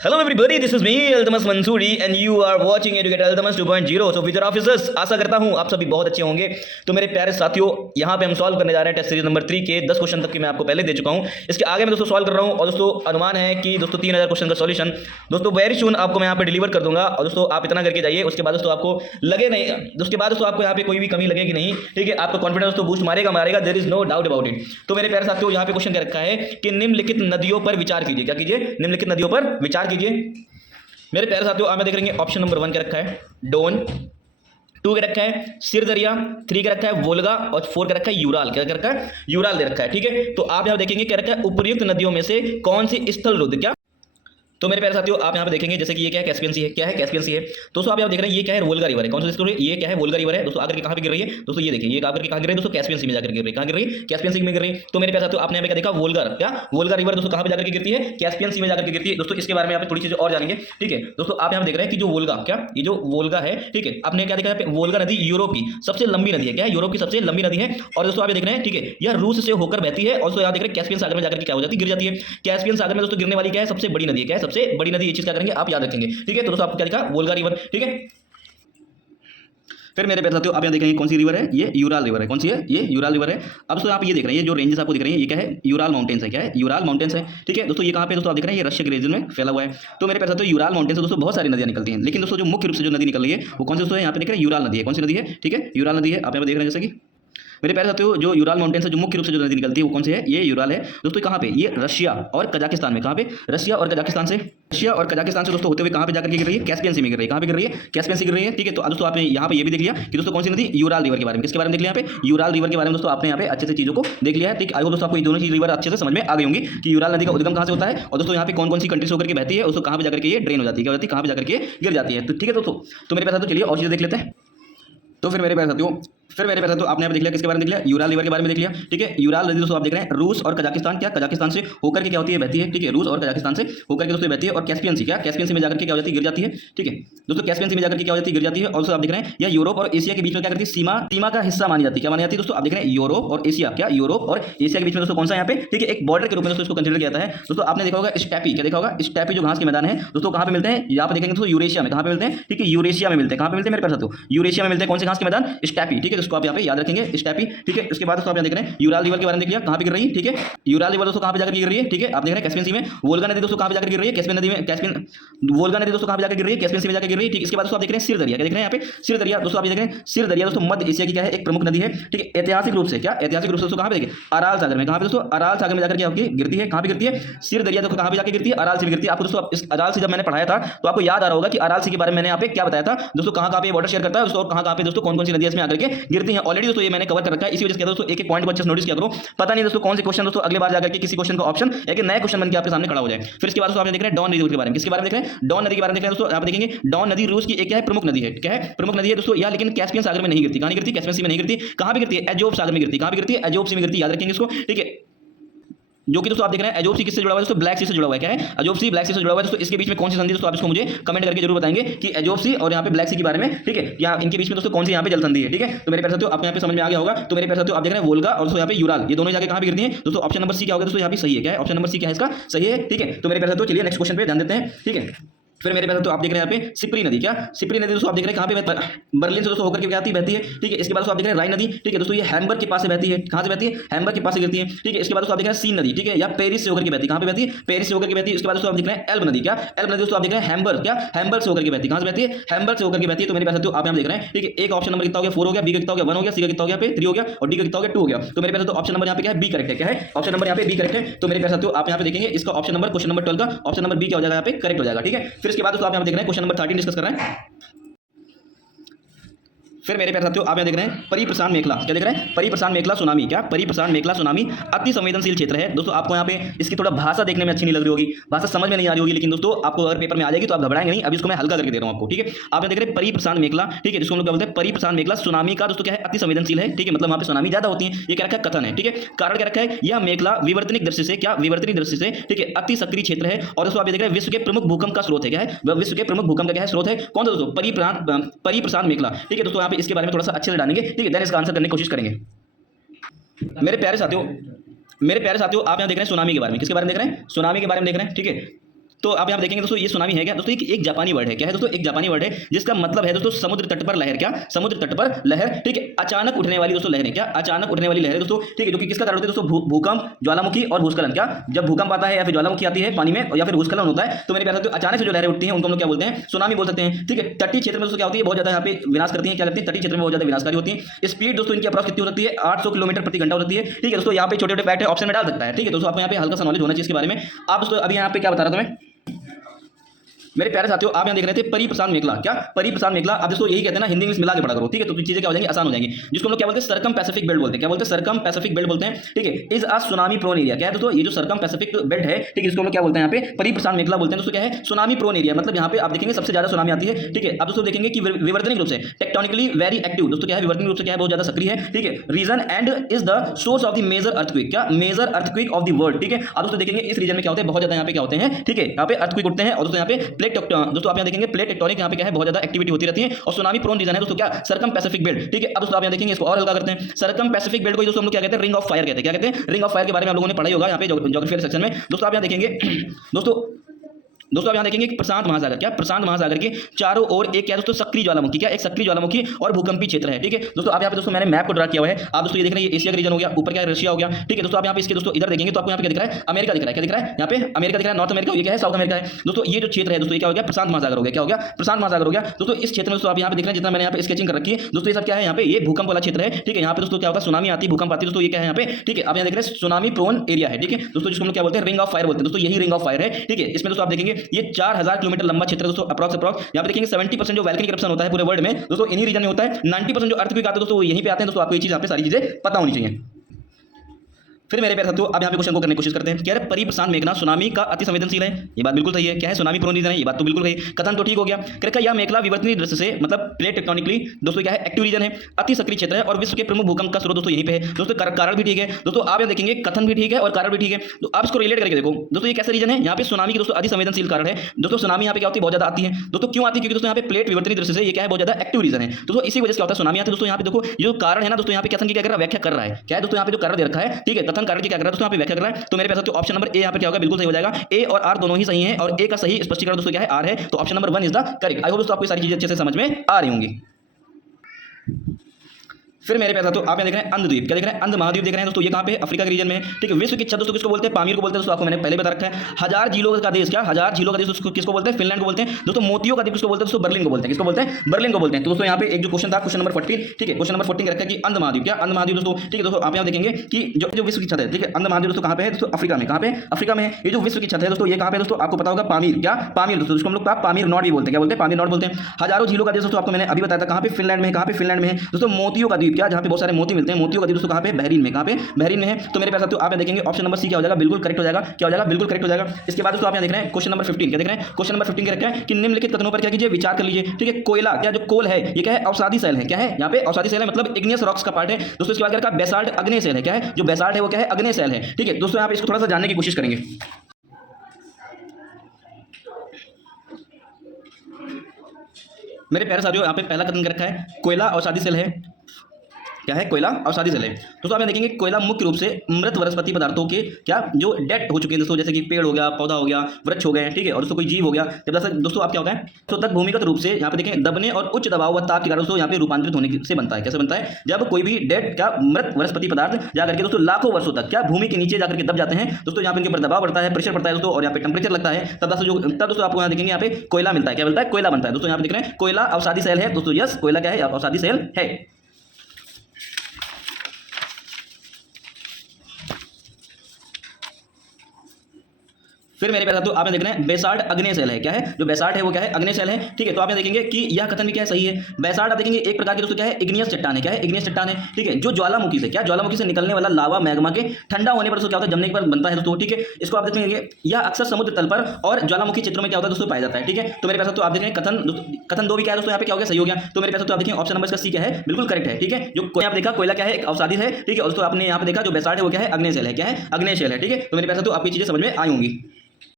Hello everybody, this is me Altamas Mansoori and you are watching Educate Altamas 2.0. So future officers, आशा करता हूँ आप सभी बहुत अच्छे होंगे। तो मेरे प्यारे साथियों, यहाँ पे हम सॉल्व करने जा रहे हैं टेस्ट सीरीज नंबर 3 के 10 क्वेश्चन तक के मैं आपको पहले दे चुका हूँ। इसके आगे मैं दोस्तों सॉल्व कर रहा हूँ और दोस्तों अनुमान है कि दोस्तों 3000 क्वेश्चन का सॉल्यूशन दोस्तों वेरी सून आपको मैं यहाँ पे डिलीवर कर दूंगा। और दोस्तों आप इतना करके जाइए, उसके बाद दोस्तों आपको लगे नहीं, उसके बाद दोस्तों आपको यहाँ पे कोई भी कमी लगेगी नहीं, ठीक है। आपका कॉन्फिडेंस दोस्तों बूस्ट मारेगा, there is no doubt about it. तो मेरे प्यारे साथियों, यहाँ पे क्वेश्चन क्या रखा है कि निम्नलिखित नदियों पर विचार कीजिए। क्या कीजिए? निम्नलिखित नदियों पर विचार कीजिए। मेरे प्यारे साथियों, आप देख रहे हैं ऑप्शन नंबर 1 क्या रखा है डोन, 2 क्या रखा है सिर दरिया, 3 क्या रखा है वोल्गा और 4 क्या रखा है यूराल। क्या रखा है? यूराल दे रखा है, ठीक है। तो आप यहां देखेंगे क्या रखा है उपर्युक्त नदियों में से कौन सी स्थल रुद्ध। क्या? तो मेरे प्यारे साथियों, आप यहाँ पे देखेंगे जैसे कि ये क्या है कैस्पियन सी है। क्या है? कैस्पियन सी है। दोस्तों आप यहाँ देख रहे हैं ये क्या है वोल्गा रिवर है। कौन सा स्टोरी? ये क्या है वोल्गा रिवर है। दोस्तों आकर के कहाँ पे गिर रही है? दोस्तों ये देखिए ये आकर के कहाँ गिर रही है? दोस्तों कैस्पियन सी में जाकर गिर रही है। कहाँ गिर रही है? कैस्पियन सी में गिर रही है। तो मेरे प्यारे साथियों, आपने यहाँ पे क्या देखा वोल्गा, क्या वोल्गा रिवर दोस्तों कहाँ पे जाकर गिरती है? कैस्पियन सी में जाकर गिरती है। दोस्तों इसके बारे में यहाँ पे थोड़ी चीजें और जानेंगे, ठीक है। दोस्तों आप यहाँ देख रहे हैं कि जो वोल्गा, क्या ये जो वोल्गा है, ठीक है, आपने क्या देखा यहाँ पे वोल्गा नदी यूरोप की सबसे लंबी नदी है। क्या है? यूरोप की सबसे लंबी नदी है। और दोस्तों आप देख रहे हैं, ठीक है, यह रूस से होकर बहती है। और दोस्तों यहाँ देख रहे हैं कैस्पियन सागर में जाकर क्या हो जाती है? गिर जाती है। कैस्पियन सागर में दोस्तों गिरने वाली क्या है? सबसे बड़ी नदी है। क्या है? सबसे बड़ी नदी। ये चीज क्या करेंगे आप याद रखेंगे, ठीक है। तो दोस्तों आपको क्या दिखा? वोल्गा रिवर, ठीक है। फिर मेरे प्यारे साथियों, आप यहाँ देखेंगे कौन सी रिवर है? ये यूराल रिवर है। कौन सी है? ये यूराल रिवर है। अब दोस्तों आप ये देख रहे हैं, ये जो रेंजेस आपको दिख रही है ये क्या है? यूराल माउंटेन्स है। क्या है? यूराल माउंटेन्स है, ठीक है। दोस्तों ये कहाँ पे दोस्तों आप देख रहे हैं? ये रशिया के रीजन में फैला हुआ है। तो मेरे प्यारे साथियों, यूराल माउंटेन से दोस्तों बहुत सारी नदियां निकलती हैं, लेकिन दोस्तों जो मुख्य रूप से जो नदी निकल रही है वो कौन सी दोस्तों है? यहाँ पे देख रहे हैं यूराल नदी है। कौन सी नदी है? ठीक है, यूराल नदी है। आप यहाँ पे देख रहे हैं जैसे कि मेरे प्यारे साथियों, जो यूराल माउंटेन से जो मुख्य रूप से जो नदी निकलती है वो कौन सी है? ये यूराल है। दोस्तों कहाँ पे? ये रशिया और कजाकिस्तान में। कहाँ पे? रशिया और कजाकिस्तान से, रशिया और कजाकिस्तान से दोस्तों होते हुए कहाँ पे जाकर के गिर रही है? कैस्पियन सी में गिर रही है। कहाँ पे गिर रही है? कैस्पियन सी गिर रही है, ठीक है। तो दोस्तों आपने यहाँ पे ये भी देख लिया कि दोस्तों कौन सी नदी? यूराल रिवर के बारे में। किसके बारे में देख लिया? यहाँ पे यूराल रिवर के बारे में दोस्तों आपने यहाँ पे अच्छे से चीजों को देख लिया है, ठीक। आई होप दोस्तों आपको ये दोनों चीज रिवर अच्छे से समझ में आ गई होंगी कि यूराल नदी का उद्गम कहाँ से होता है और दोस्तों यहाँ पे कौन कौन सी कंट्रीज होकर के बहती है, उसको कहाँ पे जाकर के ये ड्रेन हो जाती है, क्या हो जाती है? कहाँ पे जाकर के गिर जाती है। तो ठीक है दोस्तों, तो मेरे पास चलिए और चीजें देख लेते हैं। तो फिर मेरे प्यारे साथियों, आपने यहाँ पे देख लिया किसके बारे में देख लिया? यूराल रिवर के बारे में देख लिया, ठीक है। यूराल नदी दोस्तों आप देख रहे हैं रूस और कजाकिस्तान, क्या कजाकिस्तान से होकर के क्या होती है? बहती है, ठीक है। रूस और कजाकिस्तान से होकर के दोस्तों बहती है। और कैस्पियन सी, क्या कैस्पियन सी में जाकर के क्या हो जाती है? गिर जाती है, ठीक है। दोस्तों कैस्पियन सी में जाकर के क्या हो जाती है? गिर जाती है। और दोस्तों आप देख रहे हैं यह यूरोप और एशिया के बीच में क्या करती है? सीमा का हिस्सा मानी जाती है। क्या मानी जाती है दोस्तों? आप देख रहे हैं यूरोप और एशिया, क्या यूरोप और एशिया के बीच में दोस्तों कौन सा यहाँ पे, ठीक है, एक बॉर्डर के रूप में दोस्तों इसको कंसीडर किया जाता है। दोस्तों आपने देखा होगा स्टेपी, क्या देखा होगा? स्टेपी जो घास के मैदान है दोस्तों कहाँ पे मिलते हैं? यहाँ पे देखेंगे दोस्तों यूरेशिया में। कहाँ पे मिलते हैं? ठीक है, यूरेशिया में मिलते हैं। कहाँ पे मिलते हैं मेरे पास? यूरेशिया में मिलते हैं। कौन से घास के मैदान? स्टेपी, ठीक है। इसको आप यहाँ पे याद रखेंगे स्टेपी, ठीक है। उसके बाद दोस्तों आप यहाँ देख रहे हैं यूराल रिवर के बारे में देख लिया, कहाँ पे गिर रही है, ठीक है। यूराल रिवर दोस्तों कहाँ पे जाकर गिर रही है, ठीक है। आप देख रहे हैं कैस्पियन सी में। वोल्गा नदी दोस्तों कहाँ पे जाकर गिर रही है? कैस्पियन नदी में। कैस्पियन वोल्गा नदी दोस्तों कहाँ पे जाकर गिर रही है? कैस्पियन सी में जाकर गिर रही है, ठीक। इसके बाद दोस्तों आप देख रहे हैं सिर दरिया, क्या देख रहे हैं यहाँ पे? सिर दरिया दोस्तों आप देख रहे हैं सिर दरिया दोस्तों मध्य एशिया की क्या है? एक प्रमुख नदी है, ठीक है। ऐतिहासिक रूप से, क्या ऐतिहासिक रूप से दोस्तों कहाँ पे देखिए? अराल सागर में। कहाँ पे दोस्तों? अराल सागर में जाकर क्या होगी? गिरती है। कहाँ पे गिरती है? सिर दरिया दोस्तों कहाँ पे जाकर गिरती है? अराल से गिरती है। आपको दोस्तों इस अराल से जब मैंने पढ़ाया था तो आपको याद आ रहा होगा कि अराल सी के बारे में मैंने यहाँ पे क्या बताया था दोस्तों, कहाँ पे वाटर शेयर करता है दोस्तों, और कहाँ पे दोस्तों कौन कौन सी नदियां इसमें आकर के गिरती हैं। ऑलरेडी दोस्तों ये मैंने कवर कर रखा है, इसी वजह से दोस्तों एक एक पॉइंट को अच्छे से नोटिस किया करो। पता नहीं दोस्तों कौन से क्वेश्चन दोस्तों अगले बार जाकर के किसी क्वेश्चन का ऑप्शन एक नया क्वेश्चन बन के आपके सामने खड़ा हो जाए। फिर इसके बाद दोस्तों आपने देख रहे हैं डॉन नदी के बारे में। किसके बारे में देख रहे हैं? डॉन नदी के बारे में देख रहे हैं दोस्तों। आप देखेंगे डॉन नदी रूस की एक क्या है? प्रमुख नदी है। क्या है? प्रमुख नदी है दोस्तों यह, लेकिन कैस्पियन सागर में नहीं गिरती। कहाँ नहीं गिरती? कैस्पियन सी में नहीं गिरती। कहाँ पे गिरती है? एजोब सागर में गिरती है। कहाँ पे गिरती है? एजोब सी में गिरती है। याद रखेंगे इसको, ठीक है। जो कि दोस्तों आप देख रहे हैं एजोब सी किससे जुड़ा हुआ है दोस्तों? ब्लैक सी से जुड़ा हुआ है। क्या है? एजोब सी ब्लैक सी से जुड़ा हुआ है दोस्तों। इसके बीच में कौन सी संधि दोस्तों आप इसको मुझे कमेंट करके जरूर बताएंगे कि एजोब सी और यहाँ पे ब्लैक सी के बारे में, ठीक है। यहाँ इनके बीच में दोस्तों कौन सी यहाँ पे जल संधि है, ठीक है। तो मेरे प्यारे साथियों आपको यहाँ पे समझ में आ गया होगा। तो मेरे प्यारे साथियों आप देख रहे हैं वोल्गा और दोस्तों यहाँ पे यूराल, ये दोनों जाके कहाँ पे गिरती है दोस्तों? ऑप्शन नंबर सी क्या होगा दोस्तों? यहाँ पे सही है। क्या है? ऑप्शन नंबर सी क्या है इसका? सही है, ठीक है। तो मेरे प्यारे साथियों चलिए नेक्स्ट क्वेश्चन पे ध्यान देते हैं, ठीक है। फिर मेरे पास तो आप देख रहे हैं यहाँ पे सिपरी नदी, क्या सिपरी नदी दोस्तों आप देख रहे हैं कहाँ पे? बर्लिन से दोस्तों होकर के बहती है, ठीक है। इसके बाद दोस्तों आप देख रहे हैं राइन नदी, ठीक है दोस्तों, ये हैम्बर्ग के पास से बहती है। कहाँ से बहती है? हैम्बर्ग के पास से गिरती है, ठीक है। इसके बाद दोस्तों आप देख रहे हैं सीन नदी, ठीक है, या पेरिस से होकर के बहती है। कहाँ पे बहती है? पेरिस से होकर के बहती है। उसके बाद दोस्तों आप देख रहे हैं एल्ब नदी, क्या एल्ब नदी दोस्तों आप देख रहे हैं हैम्बर्ग, क्या हैम्बर्ग से होकर के बहती है। कहाँ से बहती है? हैम्बर्ग से होकर के बहती है। तो मेरे पास तो आप यहाँ देख रहे हैं, ठीक है। एक ऑप्शन नंबर कितना हो गया? 4 हो गया, बी का कितना हो गया? 1 हो गया, सी का कितना हो गया? 3 हो गया और डी का कितना हो गया? 2 हो गया। तो मेरे पास तो ऑप्शन नंबर यहाँ पे क्या है? बी करेक्ट है। क्या है? ऑप्शन नंबर यहाँ पे बी करेक्ट है। तो मेरे पास तो आप यहाँ पे देखेंगे इसका ऑप्शन नंबर क्वेश्चन नंबर 12 का ऑप्शन नंबर बी क्या हो जाएगा? यहाँ पे करेक्ट हो जाएगा, ठीक है। फिर इसके बाद दोस्तों आप यहाँ देख रहे हैं क्वेश्चन नंबर 13 डिस्कस कर रहे हैं। फिर मेरे प्यारे साथियों आप यहाँ देख रहे हैं परिप्रशांत मेखला, क्या देख रहे हैं? परिप्रशांत मेखला सुनामी, क्या परिप्रशांत मेखला सुनामी अति संवेदनशील क्षेत्र है दोस्तों। आपको यहाँ पे इसकी थोड़ा भाषा देखने में अच्छी नहीं लग रही होगी, भाषा समझ में नहीं आ रही होगी, लेकिन दोस्तों आपको अगर पेपर में आ जाएगी तो आप घबराएंगे नहीं। अभी इसको मैं हल्का करके दे रहा हूँ आपको, ठीक है। आप यहाँ देख रहे हैं परिप्रशांत मेखला, ठीक है, जिसको हम लोग क्या बोलते हैं? परिप्रशांत मेखला सुनामी का दोस्तों क्या है? अति संवेदनशील है, ठीक है। मतलब वहाँ पे सुनामी ज्यादा होती है, ये क्या रखा है? कथन है, ठीक है। कारण क्या रखा है? यह मेखला विवर्तनिक दृष्टि से, क्या विवर्तनिक दृष्टि से, ठीक है, अति सक्रिय क्षेत्र है। और दोस्तों आप देख रहे हैं विश्व के प्रमुख भूकंप का स्रोत है। क्या है? विश्व के प्रमुख भूकंप का क्या है? स्रोत है। कौन सा दोस्तों? परिप्रशांत मेखला, ठीक है दोस्तों। यहाँ पे इसके बारे में थोड़ा सा अच्छे से डालेंगे, ठीक है, देन इसका आंसर करने की कोशिश करेंगे। मेरे प्यारे साथियों आप यहां देख रहे हैं सुनामी के बारे में। किसके बारे में देख रहे हैं? सुनामी के बारे में देख रहे हैं, ठीक है। तो आप यहाँ देखेंगे दोस्तों, ये सुनामी है क्या दोस्तों, एक जापानी वर्ड है। क्या है दोस्तों, एक जापानी वर्ड है जिसका मतलब है दोस्तों समुद्र तट पर लहर। क्या, समुद्र तट पर लहर, ठीक है, अचानक उठने वाली दोस्तों लहरें। क्या, अचानक उठने वाली लहरें दोस्तों, ठीक है, जो कि किसका कारण होती है दोस्तों, भूकंप, ज्वालामुखी और भूस्खलन। क्या, जब भूकंप आता है या फिर ज्वालामुखी आती है पानी में या फिर भूस्खलन होता है तो मेरे प्यारे साथियों अचानक से जो लहरें उठती हैं उनको हम लोग क्या बोलते हैं, सुनामी बोल सकते हैं। ठीक है, तटीय क्षेत्र में दोस्तों क्या होती है, बहुत ज्यादा यहाँ पे विनाश करती है। क्या करती है, तटीय क्षेत्र में बहुत ज्यादा विनाशकारी होती है। स्पीड दोस्तों इनकी अप्रॉक्स कितनी हो सकती है, 800 किलोमीटर प्रति घंटा हो सकती है। ठीक है दोस्तों, यहाँ पे छोटे छोटे फैक्ट है, ऑप्शन में डाल सकता है। ठीक है दोस्तों, आपको यहाँ पे हल्का सा नॉलेज होना चाहिए इसके बारे में। आप दोस्तों अभी यहाँ पे क्या बता रहा था मैं, मेरे प्यारे साथियों आप यहाँ देख रहे थे परिप्रसाद मेखला। क्या, परिप्रसाद मेखला। अब दोस्तों यही कहते हैं ना, हिंदी इंग्लिश मिला के पढ़ा करो। ठीक है, तो चीजें क्या हो जाएंगी, आसान हो जाएंगी। जिसको हम लोग क्या बोलते हैं, सर्कम पैसिफिक बेल्ट बोलते हैं। क्या बोलते हैं, सर्कम पैसिफिक बेल्ट बोलते हैं। ठीक है, is a tsunami prone area. क्या है दोस्तों, ये जो सर्कम पैसिफिक बेल्ट है, ठीक है, इसको हम लोग क्या बोलते हैं यहाँ पे, परिप्रसाद मेखला बोलते हैं। दोस्तों क्या है, सुनामी प्रोन एरिया, मतलब यहाँ पे आप देखेंगे सबसे ज्यादा सुनामी आती है। ठीक है, अब दोस्तों देखेंगे कि विवर्तनिक रूप से टेक्टोनिकली वेरी एक्टिव। दोस्तों क्या है, विवर्तनिक रूप से क्या है, बहुत ज्यादा सक्रिय है। ठीक है, region and is the source of the major earthquake. क्या, major earthquake of the world. ठीक है, अब दोस्तों देखेंगे इस रीजन में क्या होते हैं, बहुत ज्यादा यहाँ पे क्या होते हैं। ठीक है, यहाँ पे अर्थक्वेक उठते हैं। और दोस्तों यहाँ पे प्लेट, दोस्तों आप यहाँ देखेंगे प्लेट टेक्टोनिक यहाँ पे क्या है, बहुत ज्यादा एक्टिविटी होती रहती है। और सुनामी प्रोन रीजन है दोस्तों क्या, सर्कम पैसिफिक बेल्ट। ठीक है, अब दोस्तों आप यहाँ देखेंगे इसको और हल्का करते हैं। सर्कम पैसिफिक बेल्ट को दोस्तों हम लोग क्या कहते हैं, रिंग ऑफ फायर कहते हैं। क्या कहते हैं, रिंग ऑफ फायर के बारे में आप लोगों ने पढ़ाई होगा यहाँ पे ज्योग्राफी सेक्शन में। दोस्तों आप यहाँ देखेंगे दोस्तों आप यहाँ देखेंगे प्रशांत महासागर। क्या, प्रशांत महासागर के चारों ओर एक क्या दोस्तों, सक्रिय ज्वालामुखी। क्या, एक सक्रिय ज्वालामुखी और भूकंपी क्षेत्र है। ठीक है दोस्तों, आप यहाँ पे दोस्तों मैंने मैप को ड्रा किया हुआ है। आप दोस्तों ये देख रहे हैं, ये एशिया का रीजन हो गया, ऊपर क्या है, रशिया हो गया। ठीक है दोस्तों, आप यहाँ पे इसके दोस्तों इधर देखेंगे तो आपको यहाँ पे क्या दिख रहा है, अमेरिका दिख रहा है। क्या दिख रहा है, यहाँ पे अमेरिका दिख रहा है, नॉर्थ अमेरिका, ये क्या है, साउथ अमेरिका है। दोस्तों ये जो क्षेत्र है दोस्तों, ये क्या हो गया, प्रशांत महासागर हो गया। क्या हो गया, प्रशांत महासागर हो गया। दोस्तों इस क्षेत्र में दोस्तों आप यहाँ पे देख रहे हैं, जितना मैंने यहाँ पे स्केचिंग कर रखी है दोस्तों, ये सब क्या है, यहाँ पे ये भूकंप वाला क्षेत्र है। ठीक है, यहाँ पे दोस्तों क्या होता है, सुनामी आती है, भूकंप आती है दोस्तों, ये क्या है यहाँ पे। ठीक है, आप यहाँ देख रहे हैं सुनामी प्रोन एरिया है। ठीक है दोस्तों, जिसको हम क्या बोलते हैं, रिंग ऑफ फायर बोलते हैं। दोस्तों यही रिंग ऑफ फायर है। ठीक है, इसमें दोस्तों आप देखेंगे ये 4000 किलोमीटर लंबा क्षेत्र दोस्तों, अप्रॉक्स यहाँ पे देखेंगे 70% जो वैल्केनिक इरप्शन होता है पूरे वर्ल्ड में दोस्तों इन्हीं रीजन में होता है। 90% जो अर्थक्वेक आते हैं दोस्तों वो यहीं पे आते हैं। दोस्तों आपको ये चीज यहाँ पे सारी चीजें पता होनी चाहिए। फिर मेरे प्यारे साथियों अब यहाँ पे क्वेश्चन को करने की कोशिश करते हैं। क्या है, परिप्रशांत मेखला सुनामी का अति संवेदनशील है, ये बात बिल्कुल सही है। क्या है, सुनामी प्रोन रीजन है, ये बात तो बिल्कुल सही है। कथन तो ठीक हो गया। क्या, यह मेखला विवर्तनिक दृष्टि से मतलब प्लेट टेक्टोनिकली दोस्तों क्या है, एक्टिव रीजन है, अति सक्रिय क्षेत्र है और विश्व के प्रमुख भूकंप का स्रोत दोस्तों यहीं पे है। दोस्तों कारण भी ठीक है। दोस्तों आप यहाँ देखेंगे कथन भी ठीक है और कारण भी ठीक है। तो आप इसको रिलेट करके देखो दोस्तों, ये कैसा रीजन है, यहाँ पे सुनामी की दोस्तों अति संवेदनशील कारण है। दोस्तों सुनामी यहाँ पे क्या होती है, बहुत ज्यादा आती है। दोस्तों क्यों आती है, क्योंकि दोस्तों यहाँ पे प्लेट विवर्तनिक दृष्टि से ये क्या है, बहुत ज्यादा एक्टिव रीजन है। दोस्तों इसी वजह से क्या होता है, सुनामी आती है। दोस्तों यहाँ पे देखो जो कारण है ना दोस्तों, यहाँ पे कथन की क्या कर रहा है, व्याख्या कर रहा है। क्या है दोस्तों, यहाँ पे जो कारण दे रखा है, ठीक है, कथन कारण की क्या कर रहा है दोस्तों, व्याख्या कर रहा है। तो मेरे पास तो ऑप्शन नंबर ए यहाँ पे क्या होगा, बिल्कुल सही हो जाएगा। ए और आर दोनों ही सही हैं और ए का सही स्पष्टीकरण दोस्तों क्या है, आर है। तो option number 1 is the correct. I hope दोस्तों आपको सारी चीजें अच्छे से समझ में आ रही होंगी। फिर मेरे पास तो आप यहाँ देख रहे हैं अंधद्वीप। क्या देख रहे हैं, अंध महाद्वीप देख रहे हैं दोस्तों, ये कहाँ पे, अफ्रीका के रीजन में। ठीक है, विश्व की छत दोस्तों किसको बोलते हैं, पामीर को बोलते हैं। दोस्तों आपको मैंने पहले बता रखा है। हजार झीलों का देश। क्या, हजार झीलों का देश किसको बोलते हैं, फिनलैंड को बोलते हैं। दोस्तों मोतियों का द्वीप किसको बोलते हैं, दोस्तों बर्लिन को बोलते हैं। किसको बोलते हैं, बर्लिन को बोलते हैं। तो दोस्तों यहाँ पे एक जो क्वेश्चन था, क्वेश्चन नंबर 14। ठीक है, क्वेश्चन नंबर 14 रखा है कि अंध महाद्वीप। क्या, अंध महाद्वीप दोस्तों, ठीक है दोस्तों आप यहाँ देखेंगे कि जो विश्व की छत है, ठीक है, अंध महाद्वीप दोस्तों कहाँ पे है दोस्तों, अफ्रीका में। कहाँ पे, अफ्रीका में। ये जो विश्व की छत है दोस्तों, ये कहाँ पे दोस्तों, आपको पता होगा पामीर। क्या, पामीर दोस्तों, जिसको हम लोग पामीर नॉट भी बोलते हैं। क्या बोलते हैं, पामीर नॉट बोलते हैं। हजारों झीलों का देश दोस्तों आपको मैंने अभी बताया था, कहाँ पे, फिनलैंड में। कहाँ पे, फिनलैंड में है। दोस्तों मोतियों का द्वीप, क्या, जहाँ पे बहुत सारे मोती मिलते हैं, मोतियों का द्वीप दोस्तों कहाँ पे, बहरीन में। कहाँ पे, बहरीन में है। तो मेरे पास तो आप देखेंगे ऑप्शन नंबर सी क्या हो जाएगा, बिल्कुल करेक्ट हो जाएगा। क्या हो जाएगा, बिल्कुल करेक्ट हो जाएगा। इसके बाद दोस्तों आप यहाँ देख रहे हैं क्वेश्चन नंबर 15। क्या देख रहे हैं, क्वेश्चन नंबर 15 क्या रखा है कि निम्नलिखित कथनों पर क्या कीजिए, विचार कर लीजिए। ठीक है, कोयला, क्या जो कोल है ये क्या है, अवसादी सेल है। क्या है, यहाँ पे अवसादी सेल है, मतलब इग्नियस रॉक्स का पार्ट है। दोस्तों इसके बाद क्या रखा, बेसाल्ट अग्नेय सेल है। क्या है, जो बेसाल्ट है वो क्या है, अग्नेय सेल है। ठीक है दोस्तों, यहाँ पे इसको थोड़ा सा जानने की कोशिश करेंगे। मेरे प्यारे साथियों यहाँ पे पहला कथन कर रखा है, कोयला अवसादी सेल है। क्या है, कोयला अवसादी सेल है। दोस्तों आप देखेंगे कोयला मुख्य रूप से मृत वनस्पति पदार्थों के क्या जो डेड हो चुके हैं दोस्तों, जैसे कि पेड़ हो गया, पौधा हो गया, वृक्ष हो गए। ठीक है, और दोस्तों कोई जीव हो गया। जब दोस्तों आप क्या होता है, तो तक भूमिगत रूप से यहाँ पे देखें दबने और उच्च दबाव व ताप के कारण दोस्तों यहाँ पे रूपांतरित होने से बनता है। कैसे बनता है, जब कोई भी डेड क्या मृत वनस्पति पदार्थ जाकर के दोस्तों लाखों वर्षों तक क्या भूमि के नीचे जाकर के दब जाते हैं दोस्तों, यहाँ पे इनके ऊपर दबाव बढ़ता है, प्रेशर बढ़ता है दोस्तों, और यहाँ पे टेम्परेचर लगता है, तब दोस्तों आपको यहाँ देखेंगे यहाँ पे कोयला मिलता है। क्या मिलता है, कोयला बनता है। दोस्तों यहाँ पे देख रहे हैं कोयला अवसादी सेल है दोस्तों। यस, कोयला क्या है, अवसादी सेल है। फिर मेरे पास तो आप देख रहे हैं बेसाल्ट अग्नेय सेल है। क्या है, जो बेसाल्ट है वो क्या है, अग्नेय सेल है। ठीक है, तो आप देखेंगे कि यह कथन भी क्या है, सही है। बेसाल्ट आप देखेंगे एक प्रकार की दोस्तों क्या है, इग्नियस चट्टान है। क्या है, इग्नियस चट्टान है। ठीक है, जो ज्वालामुखी से क्या, ज्वालामुखी से निकलने वाला लावा मैग्मा के ठंडा होने पर दोस्तों क्या होता है, जमने पर बनता है दोस्तों। ठीक है, इसको आप देखेंगे यह अक्सर समुद्र तल पर और ज्वालामुखी क्षेत्रों में क्या होता है दोस्तों, पाया जाता है। ठीक है, तो मेरे पास तो आप देख रहे हैं कथन 2 भी क्या है दोस्तों, यहाँ पे क्या हो गया, सही हो गया। तो मेरे पास तो आप देखिए ऑप्शन नंबर इसका सी क्या है, बिल्कुल करेक्ट है। ठीक है, जो कोई आप देखा कोयला क्या है, एक अवसादी है। ठीक है, दोस्तों आपने यहाँ पे देखा जो बेसाल्ट है वो क्या है, अग्नेय सेल है। क्या है, अग्नेय सेल है। ठीक है, तो मेरे पास तो आपकी चीजें समझ में आई होंगी।